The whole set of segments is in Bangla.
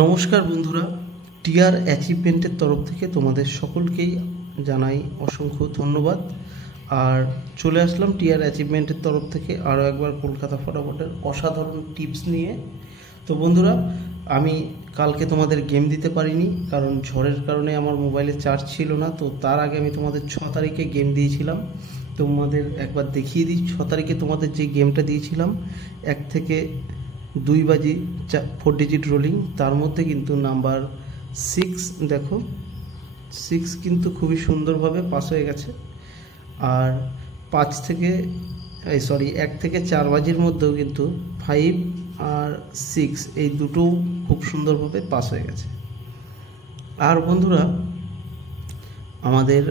নমস্কার বন্ধুরা, টিআর অ্যাচিভমেন্টের তরফ থেকে তোমাদের সকলকেই জানাই অসংখ্য ধন্যবাদ। আর চলে আসলাম টিআর অ্যাচিভমেন্টের তরফ থেকে আরও একবার কলকাতা ফটাফটের অসাধারণ টিপস নিয়ে। তো বন্ধুরা, আমি কালকে তোমাদের গেম দিতে পারিনি, কারণ ঝড়ের কারণে আমার মোবাইলে চার্জ ছিল না। তো তার আগে আমি তোমাদের 6 তারিখে গেম দিয়েছিলাম। তোমাদের একবার দেখিয়ে দিই, 6 তারিখে তোমাদের যে গেমটা দিয়েছিলাম 1 থেকে 2 বাজি 4 ডিজিট রোলিং, তার মধ্যে কিন্তু নাম্বার 6 দেখো, 6 কিন্তু খুবই সুন্দরভাবে পাস হয়ে গেছে। আর 1 থেকে 4 বাজির মধ্যেও কিন্তু 5 আর 6 এই দুটো খুব সুন্দরভাবে পাস হয়ে গেছে। আর বন্ধুরা, আমাদের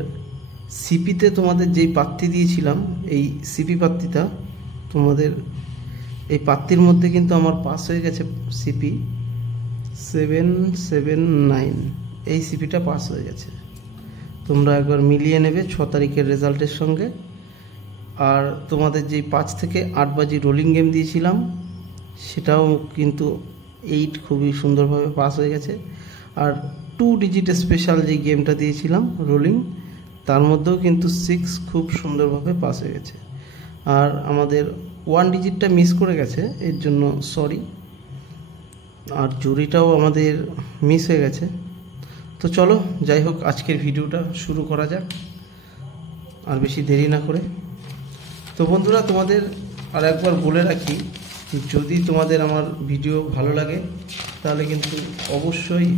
সিপিতে তোমাদের যেই পাত্তি দিয়েছিলাম, এই সিপি পাত্তিটা তোমাদের এই পাত্তির মধ্যে কিন্তু আমার পাস হয়ে গেছে সিপি 779, এই সিপিটা পাস হয়ে গেছে। তোমরা একবার মিলিয়ে নেবে 6 তারিখের রেজাল্টের সঙ্গে। আর তোমাদের যেই 5 থেকে 8 বাজি রোলিং গেম দিয়েছিলাম, সেটাও কিন্তু 8 খুবই সুন্দরভাবে পাস হয়ে গেছে। আর 2 ডিজিট স্পেশাল যে গেমটা দিয়েছিলাম রোলিং, তার মধ্যেও কিন্তু 6 খুব সুন্দরভাবে পাস হয়ে গেছে। আর আমাদের 1 ডিজিটটা মিস করে গেছে, এর জন্য সরি। আর জুরিটাও আমাদের মিস হয়ে গেছে। তো চলো, যাই হোক, আজকের ভিডিওটা শুরু করা যাক আর বেশি দেরি না করে। তো বন্ধুরা, তোমাদের আর একবার বলে রাখি, যদি তোমাদের আমার ভিডিও ভালো লাগে তাহলে কিন্তু অবশ্যই,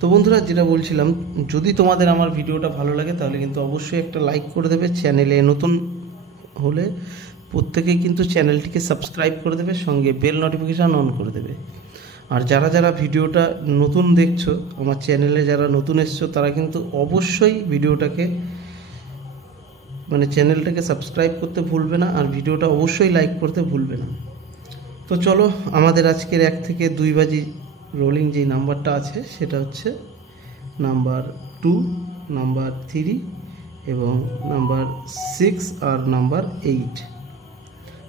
তো বন্ধুরা যেটা বলছিলাম, যদি তোমাদের আমার ভিডিওটা ভালো লাগে তাহলে কিন্তু অবশ্যই একটা লাইক করে দেবে। চ্যানেলে নতুন হলে প্রত্যেকেই কিন্তু চ্যানেলটিকে সাবস্ক্রাইব করে দেবে, সঙ্গে বেল নোটিফিকেশান অন করে দেবে। আর যারা যারা ভিডিওটা নতুন দেখছো, আমার চ্যানেলে যারা নতুন এসছো, তারা কিন্তু অবশ্যই ভিডিওটাকে চ্যানেলটাকে সাবস্ক্রাইব করতে ভুলবে না, আর ভিডিওটা অবশ্যই লাইক করতে ভুলবে না। তো চলো, আমাদের আজকের 1 থেকে 2 বাজি রোলিং যেই নাম্বারটা আছে সেটা হচ্ছে নাম্বার 2, নাম্বার 3 এবং নাম্বার 6 আর নাম্বার 8।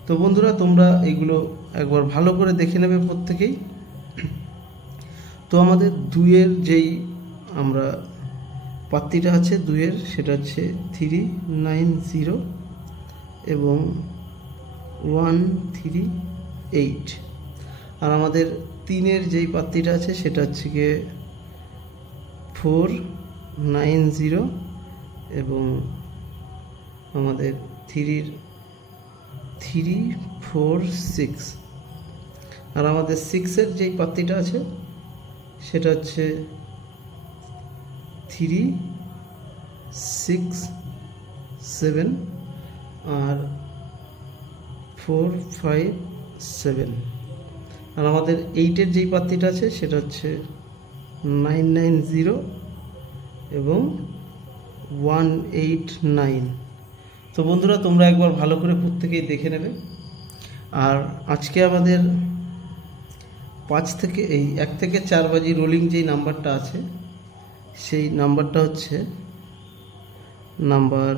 তো বন্ধুরা, তোমরা এগুলো একবার ভালো করে দেখে নেবে প্রত্যেকেই। তো আমাদের 2-এর যেই আমরা পাত্তিটা আছে 2-এর, সেটা হচ্ছে 390 এবং 138। আর আমাদের 3-এর যেই পাত্তিটা আছে সেটা হচ্ছে গিয়ে 490 এবং আমাদের 346। আর আমাদের 6-এর যেই পাত্তিটা আছে সেটা হচ্ছে 367 আর 457। আর আমাদের 8-এর যেই পাত্তিটা আছে সেটা হচ্ছে 990 এবং 189। তো বন্ধুরা, তোমরা একবার ভালো করে প্রত্যেকেই দেখে নেবে। আর আজকে আমাদের 1 থেকে 4 বাজি রোলিং যেই নাম্বারটা আছে, সেই নাম্বারটা হচ্ছে নাম্বার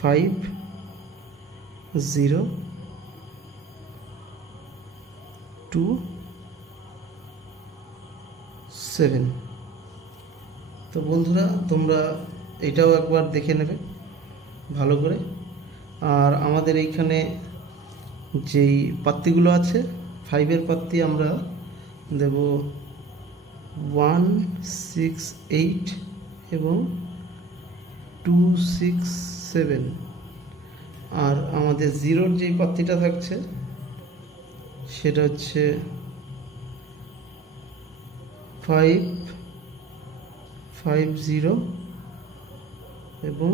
5027। তো বন্ধুরা, তোমরা এটাও একবার দেখে নেবে ভালো করে। আর আমাদের এইখানে যেই পাত্তিগুলো আছে, 5-এর পাত্তি আমরা দেব 168 এবং 267। আর আমাদের 0-র যেই পাত্তিটা থাকছে সেটা হচ্ছে 550 এবং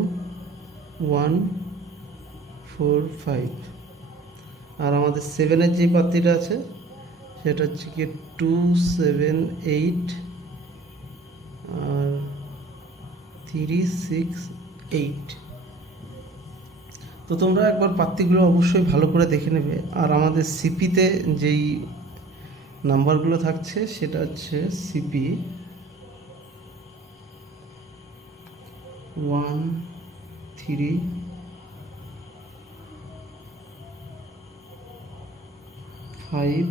145। আর আমাদের 7-এর যে পাত্তিটা আছে সেটা হচ্ছে কি 278 আর 368। তো তোমরা একবার পাত্তিগুলো অবশ্যই ভালো করে দেখে নেবে। আর আমাদের সিপিতে যেই নাম্বারগুলো থাকছে সেটা হচ্ছে সিপি 1 3 5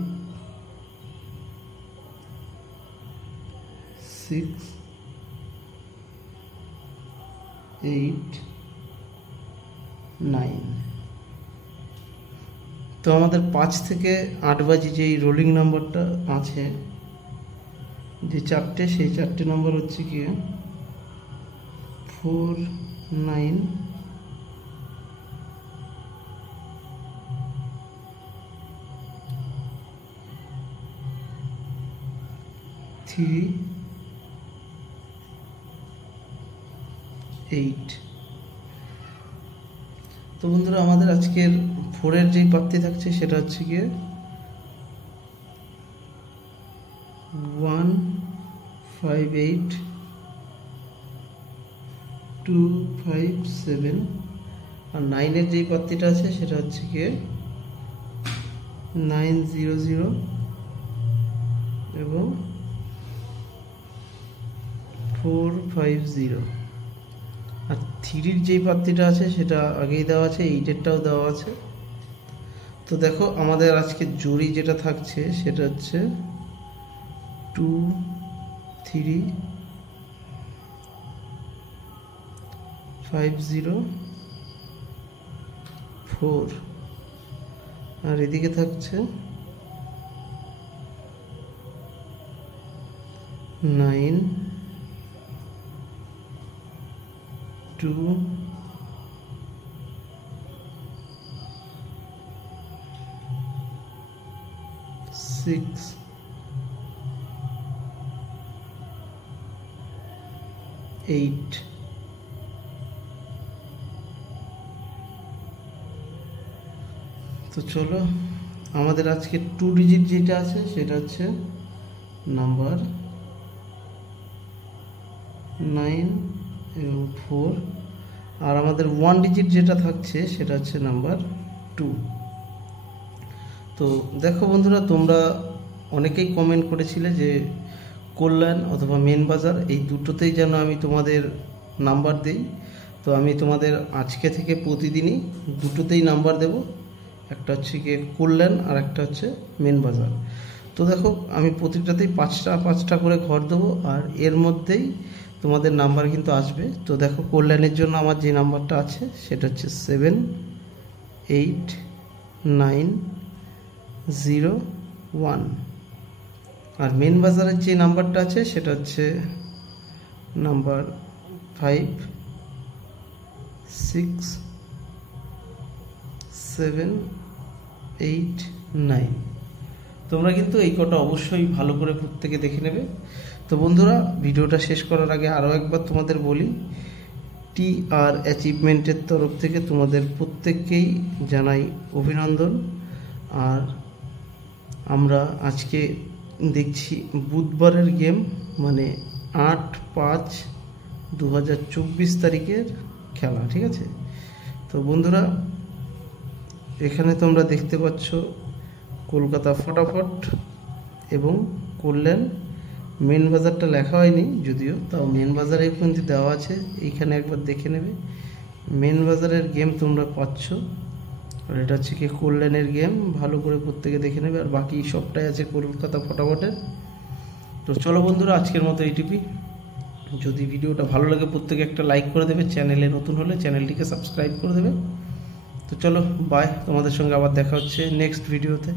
6 8 9। তো আমাদের 5 থেকে 8 বাজি যে রোলিং নাম্বারটা আছে, যে চারটে, সেই চারটে নাম্বার হচ্ছে কি 4 9 3 8। তো বন্ধুরা, আমাদের আজকের 4-এর যেই পাত্তি থাকছে সেটা হচ্ছে গিয়ে 1 5 8 2 5 7। আর 9-এর যেই পাত্তিটা আছে সেটা হচ্ছে গিয়ে 9 0 0 এবং 4 5 0। আর 3-র যেই পাত্তিটা আছে সেটা আগেই দেওয়া আছে, 8-এরটাও দেওয়া আছে। তো দেখো, আমাদের আজকে জড়ি যেটা থাকছে সেটা হচ্ছে 2 3 5 0 4। আর এদিকে থাকছে 9 2 6 8। তো চলো, আমাদের আজকে 2 ডিজিট যেটা আছে সেটা হচ্ছে নাম্বার 9 এবং 4। আর আমাদের 1 ডিজিট যেটা থাকছে সেটা হচ্ছে নাম্বার 2। তো দেখো বন্ধুরা, তোমরা অনেকেই কমেন্ট করেছিলে যে কল্যাণ অথবা মেন বাজার এই দুটোতেই যেন আমি তোমাদের নাম্বার দেই। তো আমি তোমাদের আজকে থেকে প্রতিদিনই দুটোতেই নাম্বার দেব। একটা হচ্ছে গিয়ে কল্যাণ আর একটা হচ্ছে মেন বাজার। তো দেখো, আমি প্রতিটাতেই 5টা করে ঘর দেবো, আর এর মধ্যেই তোমাদের নাম্বার কিন্তু আসবে। তো দেখো, কল্যাণের জন্য আমার যে নাম্বারটা আছে সেটা হচ্ছে 7 8 9 0 1। আর মেন বাজারের যে নাম্বারটা আছে সেটা হচ্ছে নাম্বার 5 6 7 8 9। তোমরা কিন্তু এই কটা অবশ্যই ভালো করে প্রত্যেকে দেখে নেবে। তো বন্ধুরা, ভিডিওটা শেষ করার আগে আরও একবার তোমাদের বলি, TR অ্যাচিভমেন্টের তরফ থেকে তোমাদের প্রত্যেককেই জানাই অভিনন্দন। আর আমরা আজকে দেখছি বুধবারের গেম, মানে 8/5/2024 তারিখের খেলা, ঠিক আছে? তো বন্ধুরা, এখানে তোমরা দেখতে পাচ্ছ কলকাতা ফটাফট এবং কল্যাণ। মেন বাজারটা লেখা হয়নি যদিও, তাও মেন বাজারে কিন্তু দেওয়া আছে, এইখানে একবার দেখে নেবে। মেন বাজারের গেম তোমরা পাচ্ছ, আর এটা হচ্ছে কি কল্যাণের গেম, ভালো করে প্রত্যেকে দেখে নেবে। আর বাকি সবটাই আছে কলকাতা ফটাফটের। তো চলো বন্ধুরা, আজকের মতো এইটুকুই। যদি ভিডিওটা ভালো লাগে প্রত্যেকে একটা লাইক করে দেবে, চ্যানেলে নতুন হলে চ্যানেলটিকে সাবস্ক্রাইব করে দেবে। তো চলো, বাই, তোমাদের সঙ্গে আবার দেখা হচ্ছে নেক্সট ভিডিওতে।